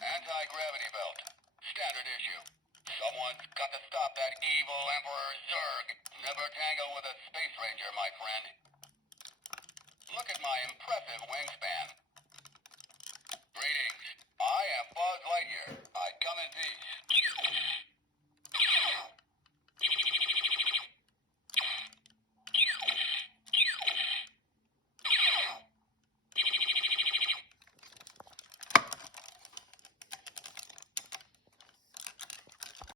Anti-gravity belt. Standard issue. Someone's got to stop that evil Emperor Zurg. Never tangle with a space ranger, my friend. Look at my impressive wingspan.